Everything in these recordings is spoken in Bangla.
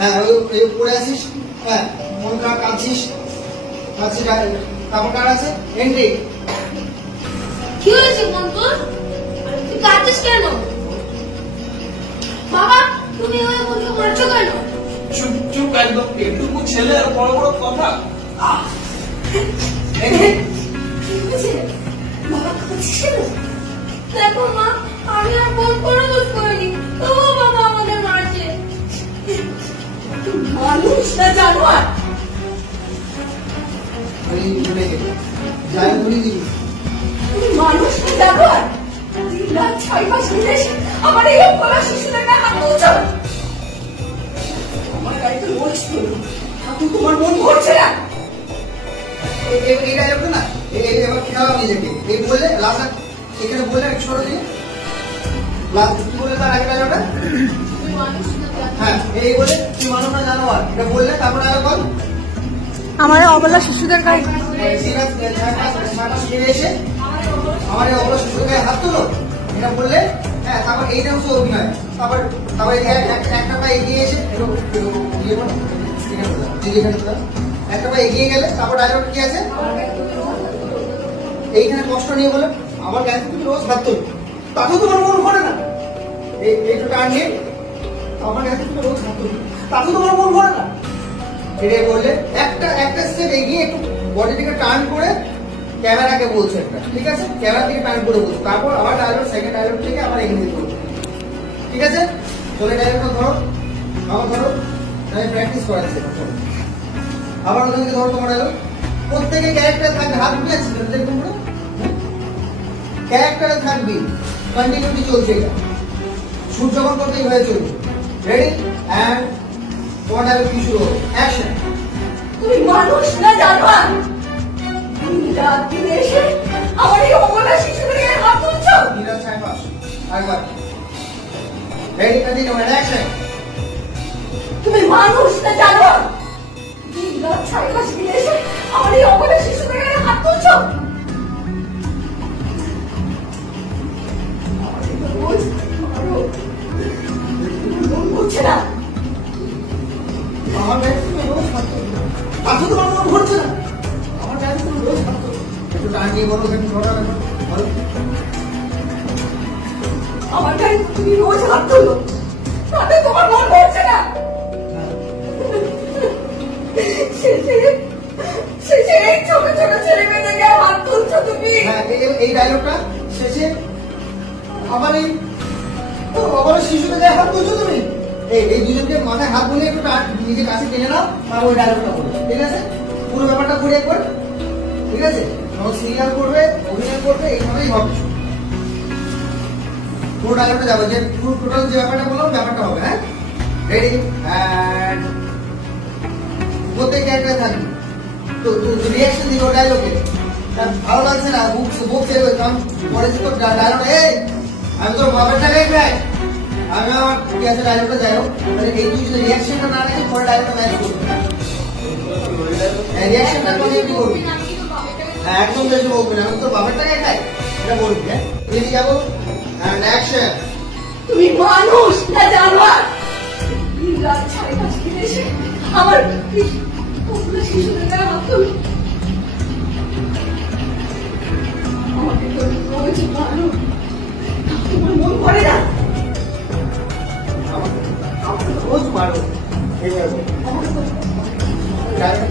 হ্যাঁ ওই পড়ে আসিস, হ্যাঁ মন খারাপ কাঁদছিস, তারপর কার আছে এন্ট্রি। কি হয়েছে মন্টু, তুই কাঁদছিস কেন? বাবা তুমি ওই মুখে করছো কেন? চুপ চুপ একদম, এটুকু ছেলে আর বড় বড় কথা। বাবা কাঁদছিস কেন? দেখো মা, আমি আর কোন কোনো দোষ করিনি, তবুও বাবা আমাদের মারছে। মানুষ না জানোয়ার। মানুষ না জানোয়ার, 3 রাত 6 মাস বিদেশে আমার এই অপলা শিশুদের গায়ে হাত তুলছো। আমার গায়ে তো রোজ তুলো, এখন তোমার মন ভরছে না। এই ডায়লগটা না, এবার খেলা নিজেকে এই বললে লাস্ট এখানে বললে ছোট দিয়ে লাস্ট কি বলে তার আগে ডায়লগটা, হ্যাঁ এই বলে তুই মানুষ না জানোয়ার, এটা বললে তারপরে আগে বল আমার অবলা শিশুদের গায়ে এসে আমার এই অবলা শিশুদের গায়ে হাত তুলো, এটা বললে হ্যাঁ, তারপর এইটা হচ্ছে অভিনয়। তারপর একটা পা এগিয়ে এসে একটা পা এগিয়ে গেলে তারপর ডায়লগ কি আছে, এইখানে কষ্ট নিয়ে বলে আমার গায়ে তুমি রোজ হাত তুলো, তাতেও তোমার মন ভরে না। এইটু টান নিয়ে আমার গায়ে তুমি রোজ হাত তুলো, তাতেও তোমার মন ভরে না। এটাই বললে একটা স্টেপ এগিয়ে একটু বডিটাকে টার্ন করে ক্যামেরাকে বলছে একটা, ঠিক আছে, ক্যামেরা থেকে টার্ন করে বলছে, তারপর আবার ডায়লগ সেকেন্ড ডায়লগ থেকে আবার এগিয়ে দিতে বলছে, ঠিক আছে। চলে ডায়লগটা ধরো, আবার ধরো, আমি প্র্যাকটিস করাচ্ছি। আবার ওখান থেকে ধরো তোমার ডায়লগ, প্রত্যেকে ক্যারেক্টার থাকবে, হাত উঠে আসছে দেখুন পুরো ক্যারেক্টারে থাকবি, কন্টিনিউটি চলছে, এটা শুট যখন করতে এইভাবে চলবে। রেডি অ্যান্ড তোমার ডায়লগ কি শুরু হবে, অ্যাকশন। তুমি মানুষ না জানোয়ার, 3 রাত বিদেশে আমার এই অবলা শিশুদের গায়ে হাত তুলছো। একবার রেডি কন্টিনিউ অ্যাকশন। তুমি মানুষ না জানোয়ার, 3 রাত 6 মাস বিদেশে আমার এই অবলা শিশুদের গায়ে হাত তুলছো। বুঝছে না আমার গায়ে তুমি রোজ হাত তুলো, তাতে তোমার মন ভরছে না। আমার গায়ে তুমি রোজ হাত তুলো, একটু টান দিয়ে বলো, একটু ধরা বলো। আমার গায়ে তুমি রোজ হাত তুলো, তাতে তোমার মন ভরছে না। শেষে এই ছোট ছোট ছেলে মেয়েদের গায়ে হাত তুলছো তুমি। হ্যাঁ এই ডায়লগটা শেষে আবার এই আবার শিশুদের গায়ে হাত তুলছো তুমি, এই দুজনকে মাথায় হাত বলে একটু নিজের কাছে টেনে নাও, আর ওই ডায়লগটা বলো, ঠিক আছে। পুরো ব্যাপারটা ঘুরে একবার, ঠিক আছে। যখন সিরিয়াল করবে, অভিনয় করবে, এইভাবেই হবে। পুরো ডায়লগটা যাবে, যে পুরো টোটাল যে ব্যাপারটা বললাম ব্যাপারটা হবে। হ্যাঁ রেডি অ্যান্ড প্রত্যেক ক্যারেক্টারে থাকবে, তো রিয়াকশন দিবে ও ডায়লগে, ভালো লাগছে না বুক ছেড়ে, কারণ পরে তো ডায়লগ আমি তোর বাবার টাকায় খাই, আমি আমার কি আছে ডায়লগটা যাই হোক, মানে এই তুই যদি রিয়াকশনটা না রাখি পরে ডায়লগটা ম্যাচ করবে, রিয়াকশনটা মানে কি করবি, একদম বেশি বলবি না, আমি তোর বাবার টাকায় খাই এটা বলবি। হ্যাঁ এদিকে যাবো অ্যান্ড অ্যাকশন। তুমি মানুষ না জানোয়ার, 3 রাত 6 মাস বিদেশে আমার অবলা শিশুদের গায়ে হাত তুলো। আমাকে তো রোজ মারো, তোমার মন ভরে না। আমাকে তো রোজ মারো,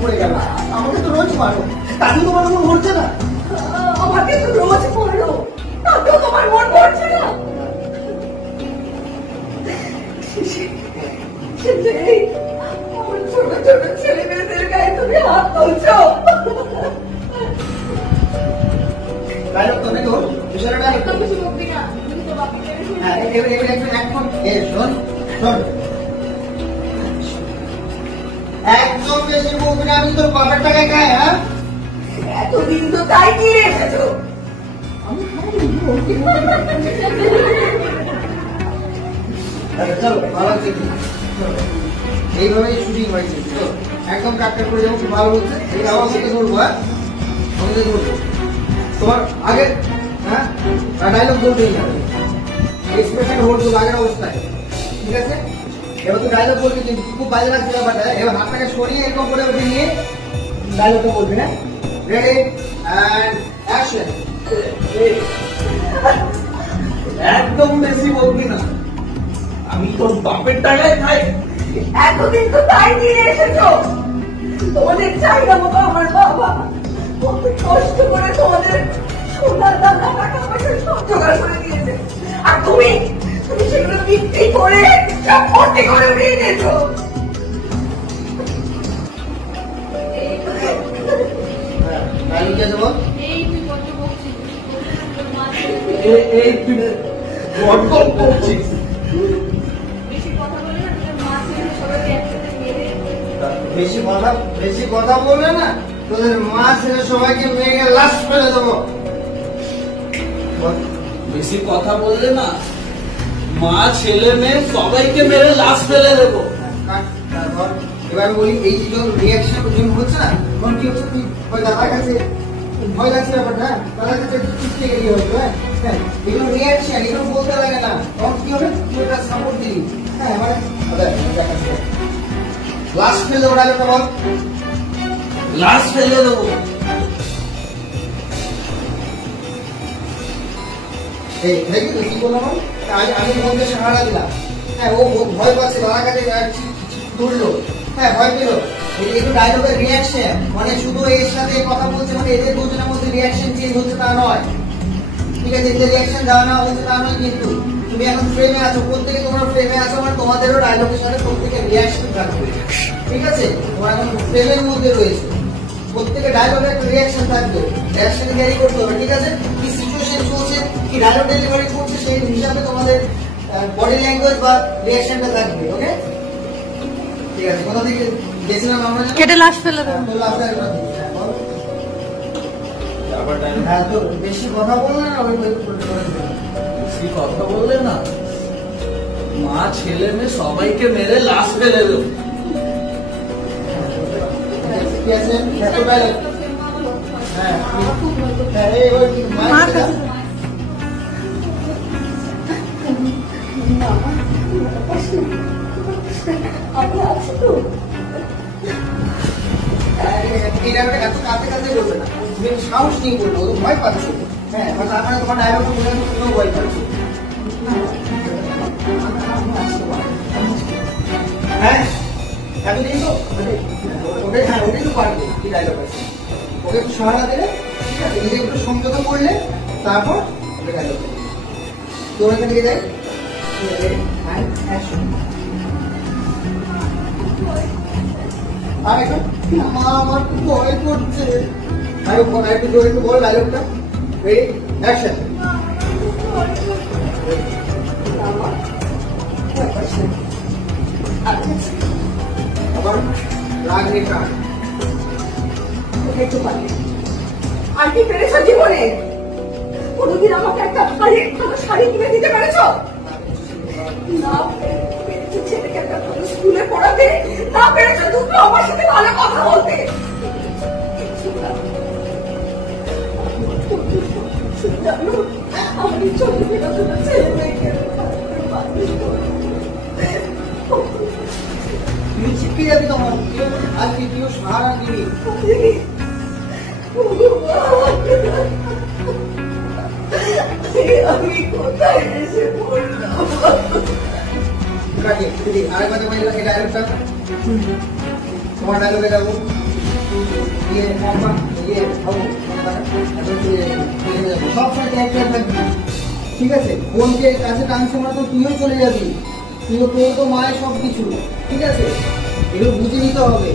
পড়ে গেল, আমাকে তো রোজ মারো, তাতে তোমার মন ভরছে না। আমাকে তো রোজ মারো, তাতেও তোমার মন ভরছে না। আমার ছোট ছোট ছেলে মেয়েদের গায়ে তুমি হাত তুলছো। ডায়লগ তো দেখো, বিষয়টা একদম কিছু বলবি না, তুমি তো বাপি মেরে শুনবে। হ্যাঁ এবারে একটু এখন শোন শোন, একদম বেশি বলবি না, আমি তোর বাবার টাকায় খাই। হ্যাঁ এতদিন তো তাই নিয়ে এসেছো। চলো ভালো আছে, এইভাবেই শুটিং হয়েছে, তো একদম কাটকাট করে যাবো, খুব ভালো হচ্ছে। এই আমার সাথে ধরবো, হ্যাঁ আমাদের ধরবো তোমার আগে, হ্যাঁ ডায়লগ বলতেই হবে, এক্সপ্রেশন হোল্ড করবো আগের অবস্থায়, ঠিক আছে। এবার তো ডায়লগ বলবি, কিন্তু খুব বাজে লাগছে ব্যাপারটা। এবার হাতটাকে সরিয়ে এরকম করে উঠে নিয়ে ডায়লগটা বলবি, হ্যাঁ? Ready and action. একদম বেশি বলবি না, আমি তোর বাপের টাকায় খাই। এতদিন তো তাই নিয়ে এসেছো, তোমাদের চাহিদা মতো আমার বাবা কত কষ্ট করে তোমাদের সোনা দানা টাকা পয়সা সব জোগাড় করে দিয়েছে, আর তুমি সেগুলো বিক্রি করে সব ভর্তি করে দিয়ে দিয়েছো। ডায়লগ দিয়ে দেবো। এই তুই কত বকছিস, এই তুই বড্ড করছিস। বেশি কথা বলে না, তোদের মা ছেলে সবাইকে একসাথে মেরে বেশি কথা বলবে না, তোদের মা ছেলে সবাইকে মেয়েকে লাশ ফেলে দেবো। বেশি কথা বললে না, মা ছেলে মেয়ে সবাইকে মেরে লাশ ফেলে দেবো। তারপর এবার বলি, এই যে যখন রিয়াকশন হচ্ছে না, তখন কি হচ্ছে, তুই ওই দাদার কাছে ভয় লাগছে ব্যাপারটা, হ্যাঁ? দাদার কাছে চুপ থেকে গিয়ে হতো, হ্যাঁ? এগুলো রিয়াকশন, এগুলো বলতে লাগে না, তখন কি হবে, তুই ওটা সাপোর্ট দিবি, হ্যাঁ? মানে লাস্ট ফেলে ওটা একটা বল। লাশ ফেলে দেবো। এই দেখি তো কি বললাম আমি মধ্যে সাহারা দিলাম, হ্যাঁ? ও ভয় পাচ্ছে, দাদার কাছে দৌড়লো, হ্যাঁ? ভয় পেলো। একটু ডায়লগের রিয়াকশন, মানে শুধু এর সাথে কথা বলছে মানে এদের দুজনের মধ্যে রিয়াকশন চেঞ্জ হচ্ছে তা নয়, ঠিক আছে? এদের রিয়াকশন দেওয়া না হচ্ছে তা নয়, কিন্তু তুমি এখন ফ্রেমে আছো, প্রত্যেকে তোমরা ফ্রেমে আছো, মানে তোমাদেরও ডায়লগের সাথে প্রত্যেকের রিয়াকশন থাকবে, ঠিক আছে? তোমরা এখন ফ্রেমের মধ্যে রয়েছে, প্রত্যেকে ডায়লগের একটা রিয়াকশন থাকবে, রিয়াকশন ক্যারি করতে হবে, ঠিক আছে? কি সিচুয়েশন চলছে, কি ডায়লগ ডেলিভারি করছে, সেই হিসাবে তোমাদের বডি ল্যাঙ্গুয়েজ বা রিয়াকশনটা থাকবে, ওকে? ঠিক আছে, কোথা থেকে গেছিলাম আমরা? কেটে লাশ ফেলে দেবো। হ্যাঁ, তো বেশি কথা বললে না, বেশি কথা বললে না, মা ছেলে মেয়ে সবাইকে মেরে লাশ ফেলে দেবো। কি আছে এত ডায়লগ? হ্যাঁ, হ্যাঁ, এই ওই মার মার কাছে। আমরা আছি তো। এত কাছে কাছে বলবে না, তুমি সাহস নিয়ে বলবো, ও ভয় পাচ্ছে, হ্যাঁ? তার মানে তোমার ডায়লগ বলে তুমিও ভয় পাচ্ছো, হ্যাঁ? এতদিন তো ওকে, হ্যাঁ ওটাই তো পারবে, কি ডায়লগ আছে, ওকে একটু সাহারা দিলে, ঠিক আছে? নিজে একটু সংযত করলে, তারপর ওকে ডায়লগ তোর এখান থেকে যাই। আর এখন মা আমার খুব ভয় করছে, একটু বল ডায়লগটা। Ready action. আবার রাগ রেখা। একটু পারে আর কি পেরেছো জীবনে? কোনোদিন আমাকে একটা ভালো শাড়ি কিনে দিতে পেরেছো? না পেরেছো ছেলেকে একটা ভালো স্কুলে পড়াতে, না পেরেছো দুটো আমার সাথে ভালো কথা বলতে। আমি চলে গেলাম ছেলে মেয়েকে তুমি শিখে যাবি, তোমার আর কি কেউ সাহারা দিবি। আমি কোথায় এসে পড়লাম? আরেকবার এই ডায়লগটা, তোমার ডায়লগে যাবো, সবসময় ক্যারেক্টার থাকবি, ঠিক আছে? বোনকে কাছে টানছে মানে তো তুইও চলে যাবি, তুইও তোর তো মায়ের সবকিছু, ঠিক আছে? এগুলো বুঝে নিতে হবে।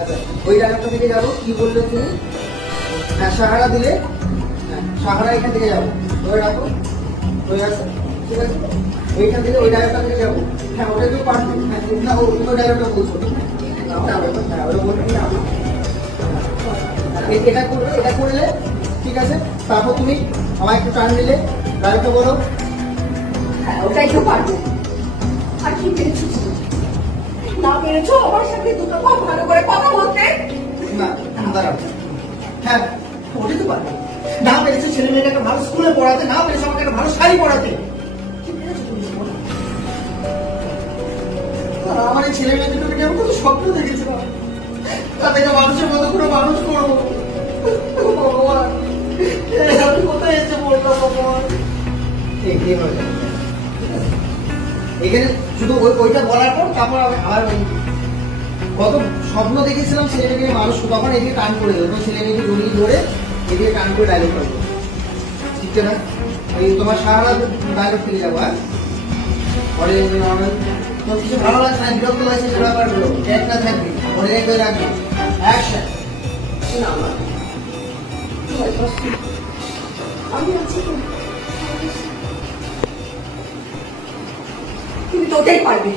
আচ্ছা, ওই ডায়লগটা থেকে যাবো, কি বললে তুমি? হ্যাঁ, সাহারা দিলে, হ্যাঁ সাহারা এখান থেকে যাবো, ধরে রাখো, হয়ে আসো, ঠিক আছে? ওইখান থেকে ওই ডায়লগটা থেকে যাবো, হ্যাঁ ওটা তো পারবো, হ্যাঁ না ওই ডায়লগটা বলছো, হ্যাঁ ওটা বলতে এটা করবে, এটা করলে, ঠিক আছে? তারপর তুমি আমায় একটু টান দিলে, ডায়লগটা বলো। হ্যাঁ ওটাই তো পারবো। আর কি পেরেছো? না পেরেছো আমার সাথে দুটো ভালো করে কথা বলতে? না দাঁড়াও, হ্যাঁ ওটাই তো পারবে। না পেরেছে ছেলে মেয়েকে একটা ভালো স্কুলে পড়াতে, না পেরেছে আমাকে একটা ভালো শাড়ি পড়াতে, কি পেরেছো তুমি? ছেলে মেয়ে দুটোকে নিয়ে আমি কত স্বপ্ন দেখেছিলাম, তাদেরকে মানুষের মতো করে মানুষ করবো। ভগবান, আমি কোথায় এসে বললাম ভগবান। এখানে শুধু ওইটা বলার পর তারপর আর কত স্বপ্ন দেখেছিলাম ছেলে মেয়েকে মানুষ, তখন এদিকে টান করে দেবো, ছেলে মেয়েকে জড়িয়ে ধরে এদিকে টান করে ডায়লগ করবো, ঠিক না? ওই তোমার সারা ডায়লগ থেকে যাবো। হ্যাঁ, পরে তোর কিছু ভালো লাগছে না, বিরক্ত লাগছে, সেটা আবার একটা থাকবে, মনে রেখে রাখবে। অ্যাকশন। আমি আছি তো। তুমি তো ওটাই পারবে।